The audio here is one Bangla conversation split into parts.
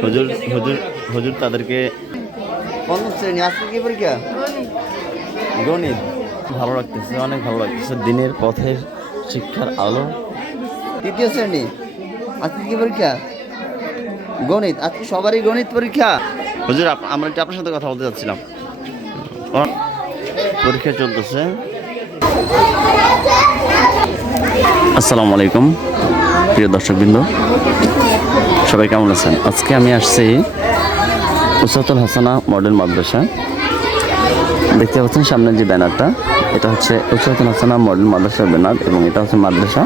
হুজুর হুজুর হুজুর তাদেরকে পঞ্চম শ্রেণি? আজকে কি পরীক্ষা? গণিত। ভালো লাগতেছে অনেক ভালো লাগতেছে। দিনের পথের শিক্ষার আলো। তৃতীয় শ্রেণি। আজকে কি পরীক্ষা? গণিত। আজকে সবারই গণিত পরীক্ষা। হুজুর আপ- আমরা একটু আপনার সাথে কথা বলতে যাচ্ছিলাম। পরীক্ষা চলতেছে। আসসালামু আলাইকুম প্রিয় দর্শকবৃন্দ। সবাই কেমন আছেন? আজকে আমি আসছি উসাতুল হাসানা মডেল মাদ্রাসা। দেখতে পাচ্ছেন সামনে যে ব্যানারটা, এটা হচ্ছে উসাতুল হাসানা মডেল মাদ্রাসার ব্যানার এবং এটা হচ্ছে মাদ্রাসা।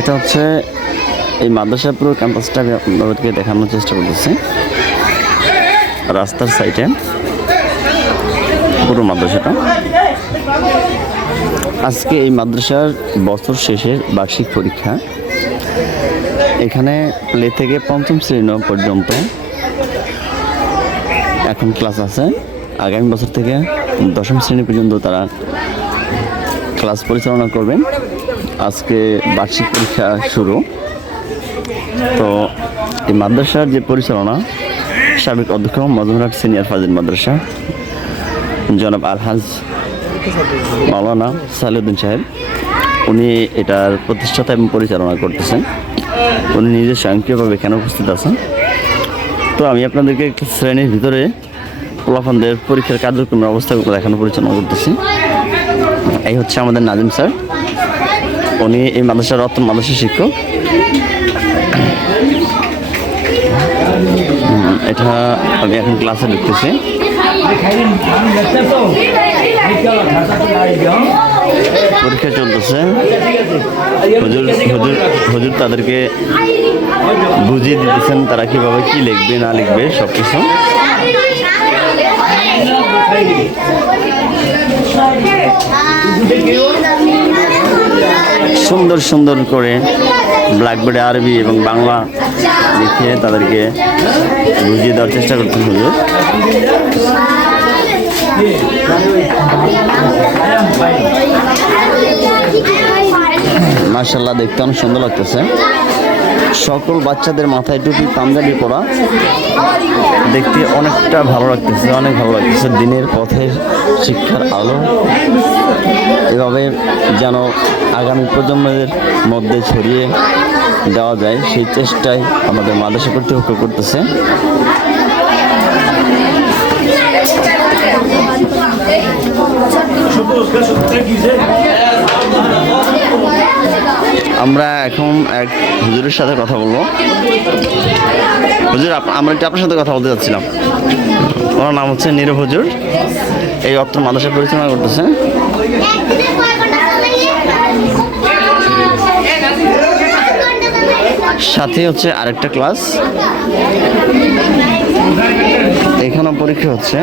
এটা হচ্ছে এই মাদ্রাসার পুরো ক্যাম্পাসটা আমি দেখানোর চেষ্টা করতেছি। রাস্তার সাইডে পুরো মাদ্রাসাটা। আজকে এই মাদ্রাসার বছর শেষের বার্ষিক পরীক্ষা। এখানে প্লে থেকে পঞ্চম শ্রেণি পর্যন্ত এখন ক্লাস আছে। আগামী বছর থেকে দশম শ্রেণি পর্যন্ত তারা ক্লাস পরিচালনা করবেন আজকে বার্ষিক পরীক্ষা শুরু। তো এই মাদ্রাসার যে পরিচালনা, সাবেক অধ্যক্ষ মজমরাট সিনিয়র ফাজিল মাদ্রাসা, জনাব আলহাজ মাওলানা সালিউদ্দিন সাহেব, উনি এটার প্রতিষ্ঠাতা এবং পরিচালনা করতেছেন। উনি নিজে স্বয়ংক্রিয়ভাবে এখানে উপস্থিত আছেন তো আমি আপনাদেরকে একটা শ্রেণির ভিতরে পোলাফানদের পরীক্ষার কার্যক্রমের অবস্থাগুলো দেখানো পরিচালনা করতেছি এই হচ্ছে আমাদের নাজিম স্যার উনি এই মাদ্রাসার রত্ন মাদ্রাসার শিক্ষক এটা আমি এখন ক্লাসে ঢুকতেছি পরীক্ষা চলতেছে। হুজুর হুজুর হুজুর তাদেরকে বুঝিয়ে দিতেছেন তারা কীভাবে কি লিখবে, না লিখবে সব কিছু সুন্দর সুন্দর করে ব্ল্যাকবোর্ডে আরবি এবং বাংলা লিখে তাদেরকে বুঝিয়ে দেওয়ার চেষ্টা করতেন হুজুর। মার্শাল্লাহ দেখতে অনেক সুন্দর লাগতেছে সকল বাচ্চাদের মাথায় টুপি পাঞ্জাবি পরা দেখতে অনেকটা ভালো লাগতেছে অনেক ভালো লাগতেছে দিনের পথের শিক্ষার আলো এভাবে যেন আগামী প্রজন্মের মধ্যে ছড়িয়ে দেওয়া যায় সেই চেষ্টাই আমাদের মাদ্রাসা কর্তৃপক্ষ করতেছে আমরা এখন এক হুজুরের সাথে কথা বলব। হুজুর আমরা একটু আপনার সাথে কথা বলতে যাচ্ছিলাম। ওনার নাম হচ্ছে নীরব হুজুর। এই অত্র মাদ্রাসা পরিচালনা করতেছে। সাথে হচ্ছে আরেকটা ক্লাস। এখানেও পরীক্ষা হচ্ছে।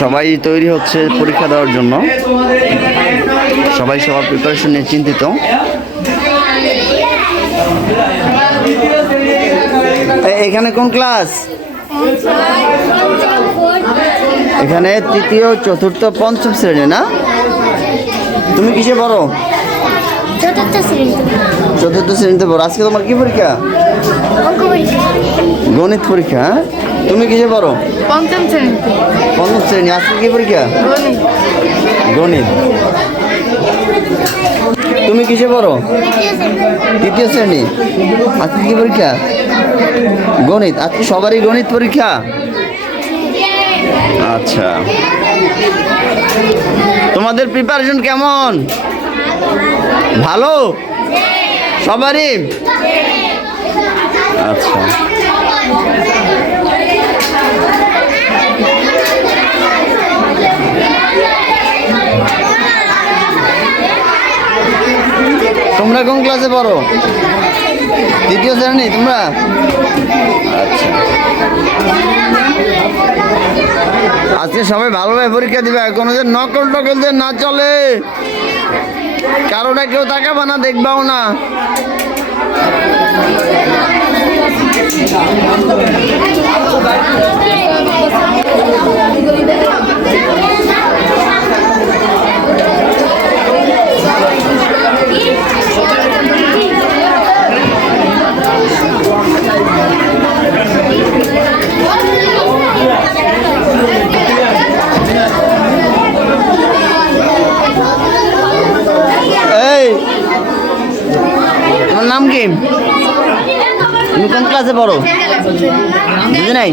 সবাই তৈরি হচ্ছে পরীক্ষা দেওয়ার জন্য। সবাই সবার প্রিপারেশন নিয়ে চিন্তিত। এখানে কোন ক্লাস এখানে তৃতীয় চতুর্থ পঞ্চম শ্রেণি না? তুমি কিসে পড়ো? চতুর্থ শ্রেণীতে পড়ো। আজকে তোমার কি পরীক্ষা? পরীক্ষা। গণিত পরীক্ষা হ্যাঁ? তুমি কিসে পড়ো? পঞ্চম শ্রেণীতে পঞ্চম শ্রেণি আজকে কি পরীক্ষা? গণিত। গণিত। তুমি কিসে পড়ো? তৃতীয় শ্রেণি। আজকে কি পরীক্ষা? গণিত। আজকে সবারই গণিত পরীক্ষা? আচ্ছা। তোমাদের প্রিপারেশন কেমন? ভালো? সবারই? আচ্ছা। তোমরা কোন ক্লাসে পড়ো? দ্বিতীয় শ্রেণি, তোমরা? আচ্ছা। আজকে সবাই ভালোভাবে পরীক্ষা দিবে কোনো যে নকল টকল যে না চলে, কারোটা কেউ তাকাবা না, দেখবাও না এই তোমার নাম কি তুমি কোন ক্লাসে পড়ো? বুঝি নাই?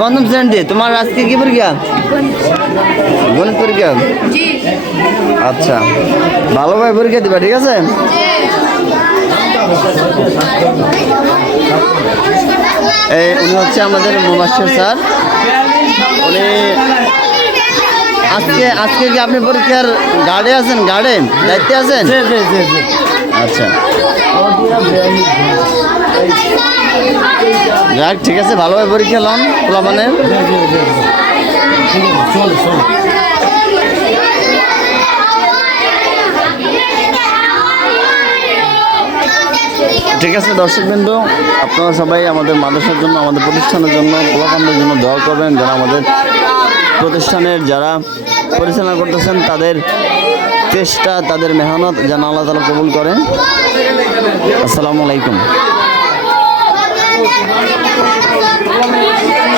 পঞ্চম শ্রেণীতে। তোমার আজকে কি পরীক্ষা? গণিত পরীক্ষা? আচ্ছা। ভালোভাবে পরীক্ষা দিবা ঠিক আছে? এই উনি হচ্ছে আমাদের মুবাসির স্যার। উনি আজকে আজকে কি আপনি পরীক্ষার গার্ডে আছেন? গার্ডে দায়িত্বে আছেন? আচ্ছা। যাক, ঠিক আছে, ভালোভাবে পরীক্ষা লন, পোলাপানের। ঠিক আছে, দর্শকবৃন্দ, আপনারা সবাই আমাদের মাদ্রাসার জন্য, আমাদের প্রতিষ্ঠানের জন্য, পোলাপানদের জন্য দোয়া করবেন, যারা আমাদের প্রতিষ্ঠানের যারা পরিচালনা করতেছেন, তাদের চেষ্টা, তাদের মেহনত যেন আল্লাহ তালা কবুল করেন। আসসালামু আলাইকুম। ¡Vamos! ¡Vamos!